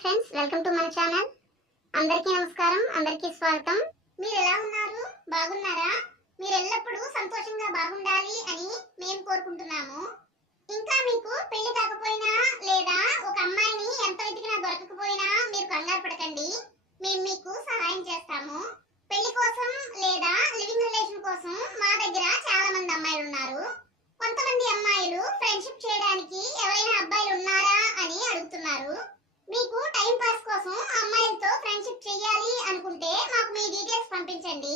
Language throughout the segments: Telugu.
ఫ్రెండ్స్, వెల్కమ్ టు మన ఛానల్. అందరికీ నమస్కారం, అందరికీ స్వాగతం. మీరు ఎలా ఉన్నారు? బాగున్నారా? మీరు ఎల్లప్పుడూ సంతోషంగా బాగుండాలి అని మేము కోరుకుంటున్నాము. ఇంకా మీకు పెళ్లి కాకపోయినా లేదా ఒక అమ్మాయిని ఎంత వెతికినా దొరకకపోయినా మీరు కంగారు పడకండి. మేము మీకు సహాయం చేస్తాము. పెళ్లి కోసం లేదా లివింగ్ రిలేషన్ కోసం మా దగ్గర చాలా మంది అమ్మాయిలు ఉన్నారు. కొంతమంది అమ్మాయిలు ఫ్రెండ్షిప్ చేయడానికి ఎవరైనా అబ్బాయిలు ఉన్నారా అని అడుగుతున్నారు. మీకు టైం పాస్ కోసం అమ్మాయిలతో ఫ్రెండ్షిప్ చేయాలి అనుకుంటే మాకు మీ డీటెయిల్స్ పంపించండి.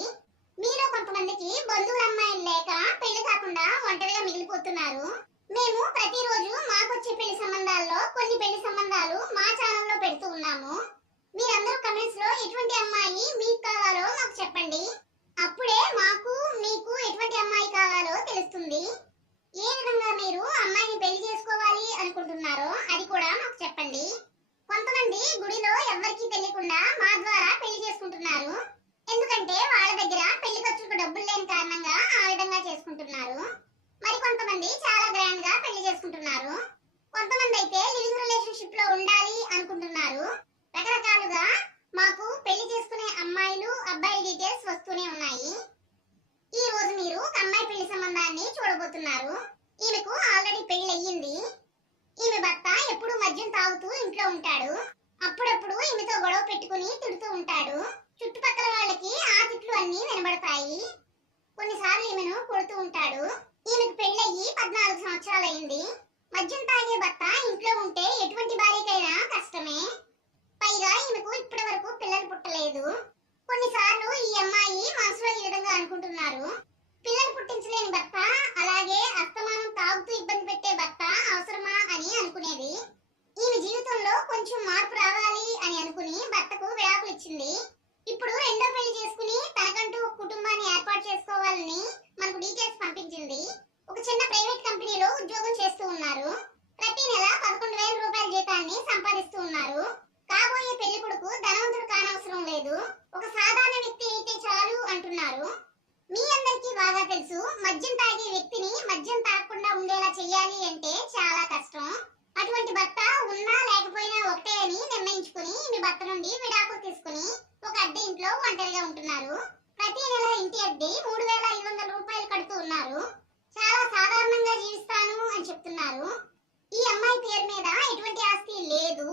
మీలో కొంతమందికి బంధువుల అమ్మాయిలు లేక పెళ్లి కాకుండా ఒంటరిగా మిగిలిపోతున్నారు. మేము ప్రతిరోజు మాకొచ్చే పెళ్లి సంబంధాల్లో కొన్ని పెళ్లి సంబంధాలు మా ఛానల్లో పెడుతూ ఉన్నాము. మీరందరూ కమెంట్స్ లో ఎటువంటి అమ్మాయి మీకు కావాలో మాకు చెప్పండి. అప్పుడే మాకు మీకు ఎటువంటి అమ్మాయి కావాలో తెలుస్తుంది. ఏ విధంగా మీరు అమ్మాయిని పెళ్లి చేసుకోవాలి అనుకుంటున్నారో అది కూడా మాకు చెప్పండి. కొంతమంది గుడిలో ఎవరికీ తెలియకుండా మా ద్వారా పెళ్లి చేసుకుంటున్నారు. ఎందుకంటే వాళ్ళ దగ్గర పెళ్లి ఖర్చులకు డబ్బులు లేని కారణంగా ఆ విధంగా చేసుకుంటున్నారు. మరి కొంతమంది చాలా గ్రాండ్ గా పెళ్లి చేసుకుంటున్నారు. కొంతమంది అయితే లివింగ్ రిలేషన్షిప్ లో ఉండాలి అనుకుంటున్నారు. రకరకాలుగా మాకు పెళ్లి చేసుకునే అమ్మాయిలు అబ్బాయిల డీటెయిల్స్ వస్తూనే ఉన్నాయి. ఈ రోజు మీరు అమ్మాయి పెళ్లి సంబంధాన్ని చూడబోతున్నారు. ఈమెకు ఆల్రెడీ పెళ్లి అయ్యింది. ఈమె భర్త ఎప్పుడు మద్యం తాగుతూ ఇంట్లో ఉంటాడు. అప్పుడప్పుడు ఈమెతో గొడవ పెట్టుకుని తిడుతూ ఉంటాడు. చుట్టుపక్కల వాళ్ళకి ఆ తిట్లు అన్ని వినబడతాయి. కొన్నిసార్లు ఈమెను కొడుతూ ఉంటాడు. ఈమెకు పెళ్ళయ్యి 14 సంవత్సరాలు అయింది. మద్యం తాగే భర్త ఇంట్లో ఉంటే ఎటువంటి భార్యకైనా కష్టమే. పైగా ఈమెకు ఇప్పటి వరకు పిల్లలు పుట్టలేదు. కొన్నిసార్లు ఈ అమ్మాయి మనసులో ఈ విధంగా అనుకుంటున్నారు. పిల్లలు పుట్టించలేని భర్త, అలాగే అస్తమానం తాగుతూ ఇబ్బంది పెట్టే భర్త అవసరమా అని అనుకునేది. ఈమె జీవితంలో కొంచెం మార్పు రావాలి అని అనుకుని భర్తకు విడాకులు ఇచ్చింది. ఇప్పుడు రెండో పెళ్లి చేసుకుని తనకంటూ ఒక కుటుంబాన్ని ఏర్పాటు చేసుకోవాలని మనకు డీటెయిల్స్ పంపించింది. ఒక చిన్న ప్రైవేట్ కంపెనీలో ఉద్యోగం చేస్తూ ఉన్నారు. ప్రతి నెల 11,000 రూపాయల జీతాన్ని సంపాదిస్తూ ఉన్నారు. కాబోయే పెళ్లి కొడుకు ధనవంతుడు కానవసరం లేదు, ఒక సాధారణ వ్యక్తి అయితే చాలు అంటున్నారు. మీ అందరికీ బాగా తెలుసు, మద్యం తాగే వ్యక్తిని మద్యం తాగకుండా ఉండేలా చెయ్యాలి అంటే చాలా కష్టం. అటువంటి భర్త ఉన్నా లేకపోయినా ఒకటే అని నిర్ణయించుకుని మీ భర్త నుండి విడాకులు తీసుకుని ఒక అద్దె ఇంట్లో ఒంటరిగా ఉంటున్నారు. ప్రతి నెల ఇంటి అద్దె 3,500 రూపాయలు కడుతూ ఉన్నారు. చాలా సాధారణంగా జీవిస్తాను అని చెప్తున్నారు. ఈ అమ్మాయి పేరు మీద ఎటువంటి ఆస్తి లేదు,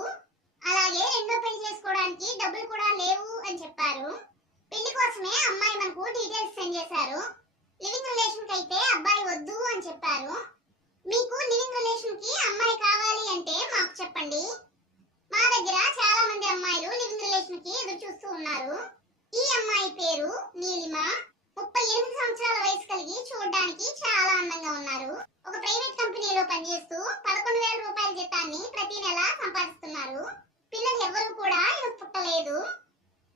అలాగే రెండో పెళ్లి చేసుకోవడానికి డబ్బులు కూడా లేవు అని చెప్పారు. పెళ్లి కోసమే అమ్మాయి మనకు డీటెయిల్స్ సెండ్ చేశారు. లివింగ్ రిలేషన్ కి అయితే అబ్బాయి వద్దు అని చెప్పారు. మీకు లివింగ్ రిలేషన్ కి అమ్మాయి కావాలి అంటే మాకు చెప్పండి. మా దగ్గర చాలా మంది అమ్మాయిలు లివింగ్ రిలేషన్ కి ఎదురు చూస్తూ ఉన్నారు. ఈ అమ్మాయి పేరు నీలిమ. 38 సంవత్సరాల వయసు కలిగి చూడడానికి చాలా అందంగా ఉన్నారు. ఒక ప్రైవేట్ కంపెనీలో పనిచేస్తూ 11,000 రూపాయల జీతాన్ని ప్రతి నెల సంపాదిస్తున్నారు. పిల్లలు ఎవరు కూడా ఈమెకు పుట్టలేదు.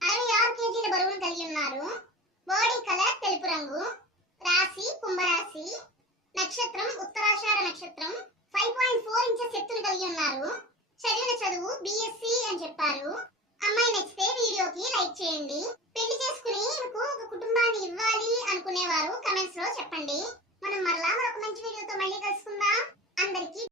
66 కేజీల బరువును కలిగి ఉన్నారు. బాడీ కలర్ తెలుపు రంగు. రాశి కుంభరాశి. నక్షత్రం ఉత్తరాషాఢ నక్షత్రం. 5.4 ఇంచెస్ ఎత్తును కలిగి ఉన్నారు. చదివిన చదువు BSc అని చెప్పారు. అమ్మాయి నచ్చితే వీడియోకి లైక్ చేయండి. పెళ్లి చేసుకుని మీకు ఒక కుటుంబాన్ని ఇవ్వాలి అనుకునేవారు కమెంట్స్ లో చెప్పండి. మనం మరలా మరొక మంచి వీడియోతో మళ్ళీ కలుసుకుందాం. అందరికీ